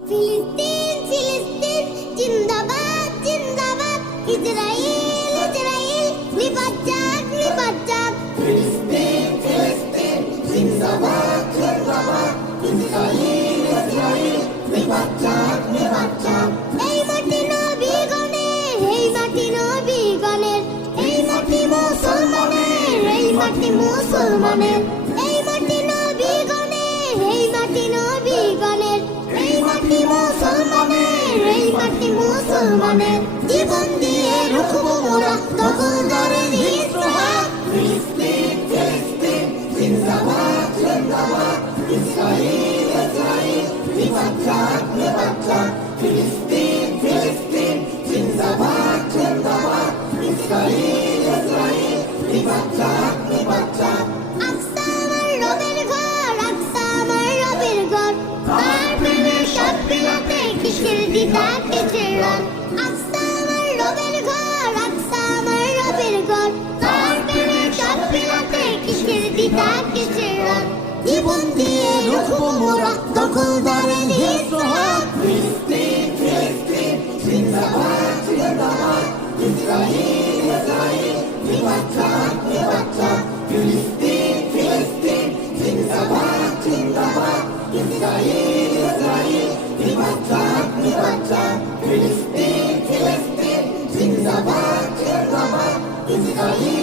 ফিলিস্তিন ফিলিস্তিন জিন্দাবাদ জিন্দাবাদ ইসরাইল ইসরাইল নিপাত যাক নিপাত যাক ফিলিস্তিন ফিলিস্তিন জিন্দাবাদ জিন্দাবাদ ইসরাইল ইসরাইল নিপাত যাক নিপাত যাক এই মাটি নবীগণের এই মাটি নবীগণের এই মাটি মুসলমানের এই মাটি মুসলমানের এই মাটি নবীগণের এই মাটি নবীগণের এই মাটি মুসলমানের এই মাটি মুসলমানের জীবন দিয়ে রুখবো মোরা দখলদারের হিংস্র হাত ফিলিস্তিন ফিলিস্তিন জিন্দাবাদ জিন্দাবাদ ইসরাইল ইসরাইল নিপাত যাক নিপাত যাক ফিলিস্তিন ফিলিস্তিন জিন্দাবাদ জিন্দাবাদ ইসরাইল ইসরাইল নিপাত যাক নিপাত যাক আকসা আমার রবের ঘর আকসা আমার রবের ঘর তার প্রেমের সব বিলাতে কিসের দিদা কিসের রং আকসা আমার রবের ঘর আকসা আমার রবের ঘর তার প্রেমের সব বিলাতে কিসের দিদা কিসের রং জীবন দিয়ে রুখবো মোরা দখলদারের হিংস্র হাত ফিলিস্তিন ফিলিস্তিন জিন্দাবাদ জিন্দাবাদ ইসরাইল ইসরাইল নিপাত যাক নিপাত যাক ফিলিস্তিন ফিলিস্তিন জিন্দাবাদ জিন্দাবাদ ইসরাইল ইসরাইল নিপাত যাক নিপাত যাক ফিলিস্তিন ফিলিস্তিন জিন্দাবাদ জিন্দাবাদ ইসরাইল